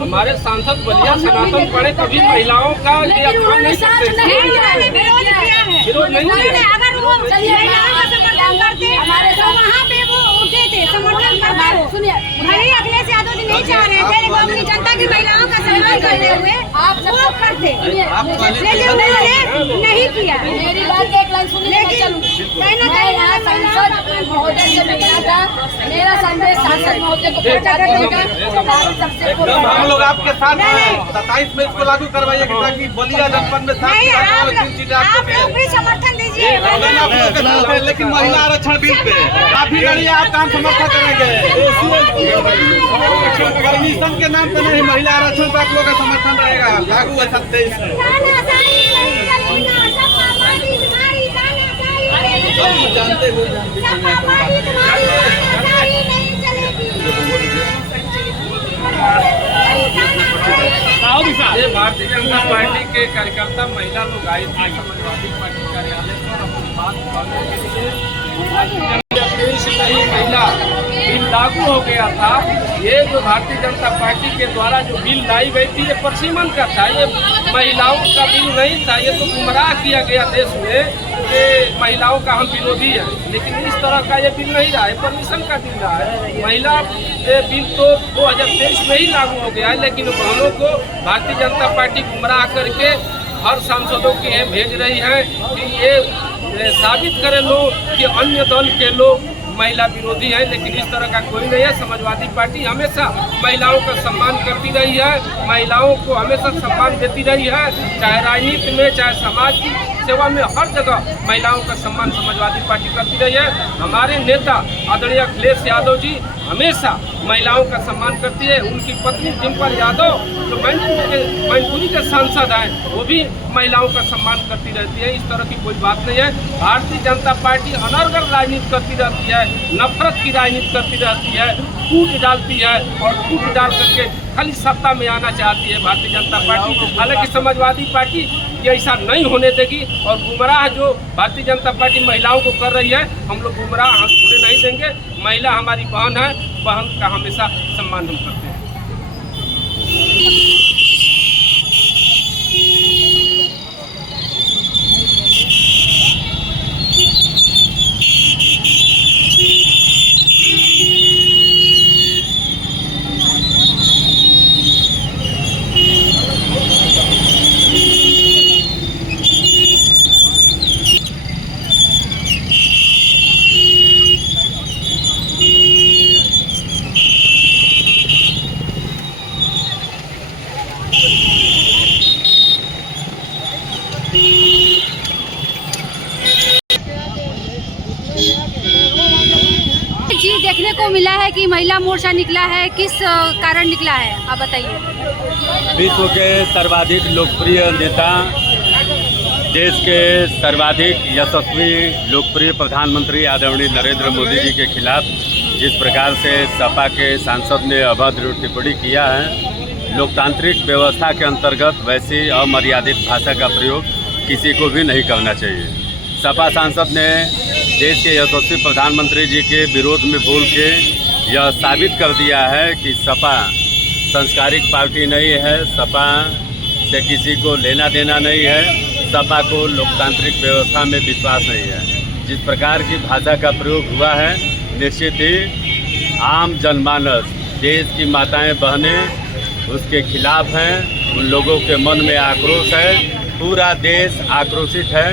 हमारे सांसद बलिया सनातन पड़े कभी महिलाओं का ये अपमान नहीं करते, विरोध नहीं किया। अगर वो समर्थन करते वहाँ पे वो उठे थे, समर्थन करते। सुनिए, भले अखिलेश यादव जी नहीं चाह रहे थे, लेकिन अपनी जनता की महिलाओं का सम्मान करते हुए आप वो करते, लेकिन उन्होंने नहीं किया। मेरी बात एक लाइन सुनिए, कहीं ना कहीं सांसद महोदय से मिला था, मेरा संदेश सांसद महोदय को पहुंचा देगा। सबसे हम लोग आपके साथ हैं। 27 में इसको लागू करवाइए ताकि बलिया जनपद में आप लोग भी समर्थन दीजिए। लेकिन महिला आरक्षण बिल पे आप भी लड़िए, आप काम समर्थन करेंगे। परमिशन के नाम पे नहीं, महिला आरक्षण पे आप लोग का समर्थन रहेगा लागू है 27 में। जानते हो ये भारतीय जनता पार्टी के कार्यकर्ता महिला लोग आए थे समाजवादी पार्टी कार्यालय पर अपनी बात कहने के लिए। देश में ही महिला बिल लागू हो गया था। ये जो भारतीय जनता पार्टी के द्वारा जो बिल लाई गई थी, ये परसीमन का था, ये महिलाओं का बिल नहीं था। ये तो गुमराह किया गया देश में कि महिलाओं का हम विरोधी है, लेकिन इस तरह का ये बिल नहीं रहा है, परमिशन का बिल रहा है। महिला ये बिल तो 2023 में ही लागू हो गया है, लेकिन बहनों को भारतीय जनता पार्टी गुमराह करके हर सांसदों के ये भेज रही है कि ये साबित करें लोग कि अन्य दल के लोग महिला विरोधी है, लेकिन इस तरह का कोई नहीं है। समाजवादी पार्टी हमेशा महिलाओं का सम्मान करती रही है, महिलाओं को हमेशा सम्मान देती रही है, चाहे राजनीति में, चाहे समाज की सेवा में, हर जगह महिलाओं का सम्मान समाजवादी पार्टी करती रही है। हमारे नेता आदरणीय अखिलेश यादव जी हमेशा महिलाओं का सम्मान करती है। उनकी पत्नी डिम्पल यादव जो मैनपुरी के सांसद हैं, वो भी महिलाओं का सम्मान करती रहती है। इस तरह की कोई बात नहीं है। भारतीय जनता पार्टी अनर्गल राजनीति करती रहती है, नफरत की राजनीति करती रहती है, कूट डालती है और कूट डाल करके खाली सत्ता में आना चाहती है भारतीय जनता पार्टी। हालांकि समाजवादी पार्टी ये ऐसा नहीं होने देगी और गुमराह जो भारतीय जनता पार्टी महिलाओं को कर रही है, हम लोग गुमराह होने नहीं देंगे। महिला हमारी बहन है, बहन का हमेशा सम्मान हम करते हैं। जी देखने को मिला है कि महिला मोर्चा निकला है, किस कारण निकला है आप बताइए। विश्व के सर्वाधिक लोकप्रिय नेता, देश के सर्वाधिक यशस्वी लोकप्रिय प्रधानमंत्री आदरणीय नरेंद्र मोदी जी के खिलाफ जिस प्रकार से सपा के सांसद ने अभद्र टिप्पणी किया है, लोकतांत्रिक व्यवस्था के अंतर्गत वैसी अमर्यादित भाषा का प्रयोग किसी को भी नहीं करना चाहिए। सपा सांसद ने देश के यशस्वी प्रधानमंत्री जी के विरोध में बोल के यह साबित कर दिया है कि सपा सांस्कारिक पार्टी नहीं है, सपा से किसी को लेना देना नहीं है, सपा को लोकतांत्रिक व्यवस्था में विश्वास नहीं है। जिस प्रकार की भाषा का प्रयोग हुआ है, निश्चित ही आम जनमानस, देश की माताएं बहनें उसके खिलाफ हैं। उन लोगों के मन में आक्रोश है, पूरा देश आक्रोशित है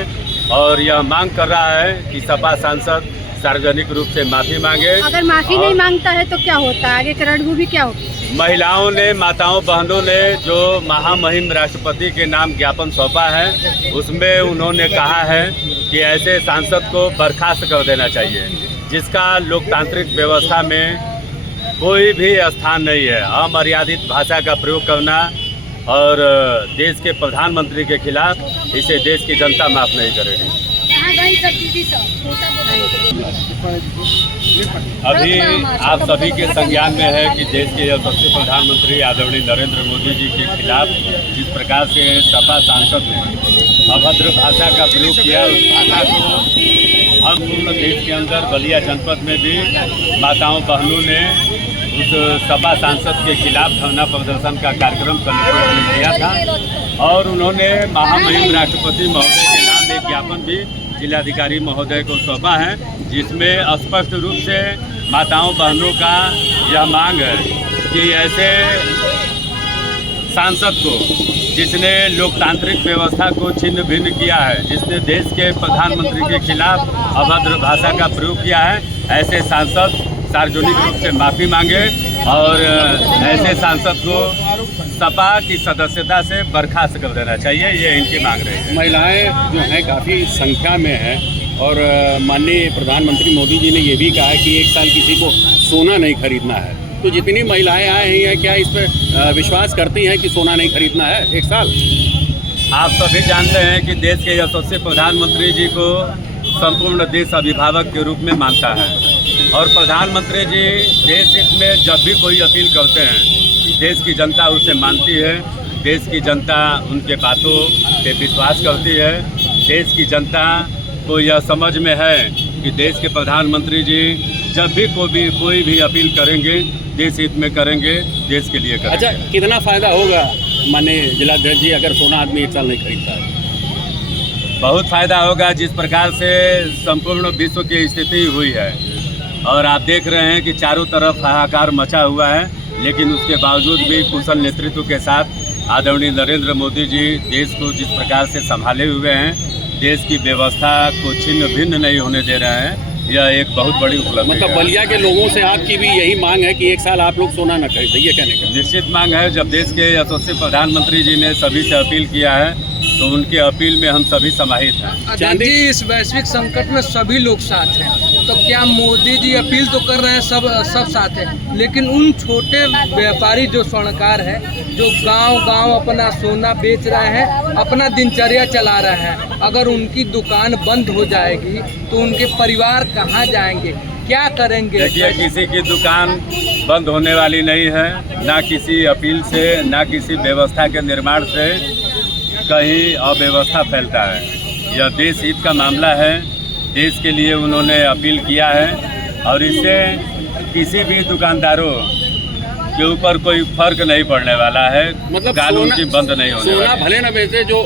और यह मांग कर रहा है कि सपा सांसद सार्वजनिक रूप से माफ़ी मांगे। अगर माफ़ी नहीं मांगता है तो क्या होता है, आगे की रणनीति क्या होगी? महिलाओं ने, माताओं बहनों ने जो महामहिम राष्ट्रपति के नाम ज्ञापन सौंपा है, उसमें उन्होंने कहा है कि ऐसे सांसद को बर्खास्त कर देना चाहिए, जिसका लोकतांत्रिक व्यवस्था में कोई भी स्थान नहीं है। अमर्यादित भाषा का प्रयोग करना और देश के प्रधानमंत्री के खिलाफ, इसे देश की जनता माफ़ नहीं करेगी। अभी आप सभी के संज्ञान में है कि देश के यशस्वी प्रधानमंत्री आदरणीय नरेंद्र मोदी जी के खिलाफ जिस प्रकार से सपा सांसद ने अभद्र भाषा का प्रयोग किया, उस भाषा को हम पूर्ण देश के अंदर बलिया जनपद में भी माताओं बहनों ने उस सपा सांसद के खिलाफ धरना प्रदर्शन का कार्यक्रम कलेक्ट्रेट में किया था और उन्होंने महामहिम राष्ट्रपति महोदय के नाम एक ज्ञापन भी जिलाधिकारी महोदय को सौंपा है, जिसमें स्पष्ट रूप से माताओं बहनों का यह मांग है कि ऐसे सांसद को जिसने लोकतांत्रिक व्यवस्था को छिन्न भिन्न किया है, जिसने देश के प्रधानमंत्री के खिलाफ अभद्र भाषा का प्रयोग किया है, ऐसे सांसद सार्वजनिक रूप से माफ़ी मांगे और ऐसे सांसद को सपा की सदस्यता से बर्खास्त कर देना चाहिए। ये इनकी मांग रही है। महिलाएं जो हैं काफ़ी संख्या में हैं और माननीय प्रधानमंत्री मोदी जी ने ये भी कहा है कि एक साल किसी को सोना नहीं खरीदना है। तो जितनी महिलाएं आए हैं क्या इस पर विश्वास करती हैं कि सोना नहीं खरीदना है एक साल? आप सभी जानते हैं कि देश के यशस्वी प्रधानमंत्री जी को संपूर्ण देश अभिभावक के रूप में मानता है और प्रधानमंत्री जी देश हित में जब भी कोई अपील करते हैं देश की जनता उसे मानती है, देश की जनता उनके बातों पे विश्वास करती है। देश की जनता को यह समझ में है कि देश के प्रधानमंत्री जी जब भी कोई भी अपील करेंगे देश हित में करेंगे, देश के लिए करेंगे। अच्छा, कितना फ़ायदा होगा माननीय जिलाध्यक्ष जी अगर सोना आदमी एक साल नहीं खरीदता है? बहुत फ़ायदा होगा। जिस प्रकार से संपूर्ण विश्व की स्थिति हुई है और आप देख रहे हैं कि चारों तरफ हाहाकार मचा हुआ है, लेकिन उसके बावजूद भी कुशल नेतृत्व के साथ आदरणीय नरेंद्र मोदी जी देश को जिस प्रकार से संभाले हुए हैं, देश की व्यवस्था को छिन्न भिन्न नहीं होने दे रहे हैं, यह एक बहुत बड़ी उपलब्धि मतलब है। बलिया के लोगों से आपकी भी यही मांग है कि एक साल आप लोग सोना न खरीदें, ये कहने का? निश्चित मांग है। जब देश के यशस्वी प्रधानमंत्री जी ने सभी से अपील किया है तो उनके अपील में हम सभी समाहित हैं। अध्यक्ष जी, इस वैश्विक संकट में सभी लोग साथ हैं, तो क्या मोदी जी अपील तो कर रहे हैं सब साथ हैं, लेकिन उन छोटे व्यापारी जो स्वर्णकार हैं, जो गांव अपना सोना बेच रहे हैं, अपना दिनचर्या चला रहे हैं, अगर उनकी दुकान बंद हो जाएगी तो उनके परिवार कहाँ जाएंगे, क्या करेंगे? देखिए, किसी की दुकान बंद होने वाली नहीं है, ना किसी अपील से, ना किसी व्यवस्था के निर्माण से कहीं अव्यवस्था फैलता है। यह देश हित का मामला है, देश के लिए उन्होंने अपील किया है और इससे किसी भी दुकानदारों के ऊपर कोई फर्क नहीं पड़ने वाला है। मतलब कानून की बंद नहीं होने सोना वाली। भले न बेचे, जो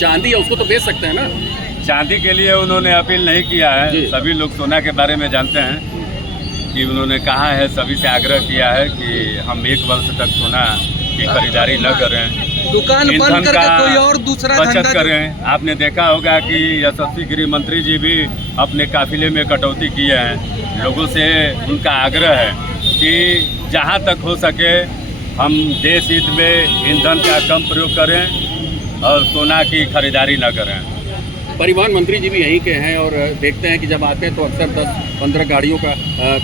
चांदी है उसको तो बेच सकते हैं ना? चांदी के लिए उन्होंने अपील नहीं किया है। सभी लोग सोना के बारे में जानते हैं कि उन्होंने कहा है, सभी से आग्रह किया है कि हम 1 वर्ष तक सोना की खरीदारी न करें, दुकान बंद करके कोई और दूसरा बचत धंधा करें। आपने देखा होगा कि यशस्वी गृह मंत्री जी भी अपने काफिले में कटौती किए हैं। लोगों से उनका आग्रह है कि जहां तक हो सके हम देश हित में ईंधन का कम प्रयोग करें और सोना की खरीदारी न करें। परिवहन मंत्री जी भी यहीं के हैं और देखते हैं कि जब आते हैं तो अक्सर 10-15 गाड़ियों का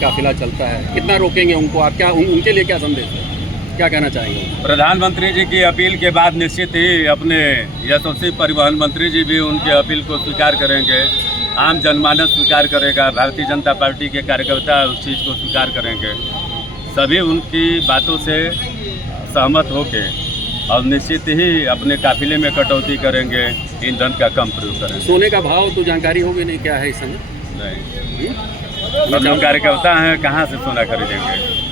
काफिला चलता है। कितना रोकेंगे उनको आप? क्या उनके लिए क्या संदेश है, क्या कहना चाहेंगे? प्रधानमंत्री जी की अपील के बाद निश्चित ही अपने यशस्वी परिवहन मंत्री जी भी उनकी अपील को स्वीकार करेंगे, आम जनमानस स्वीकार करेगा, भारतीय जनता पार्टी के कार्यकर्ता उस चीज़ को स्वीकार करेंगे। सभी उनकी बातों से सहमत होके और निश्चित ही अपने काफिले में कटौती करेंगे, ईंधन का कम प्रयोग करेंगे। सोने का भाव तो जानकारी होगी नहीं, क्या है इस समय? नहीं, सब लोग कार्यकर्ता हैं, कहाँ से सोना खरीदेंगे?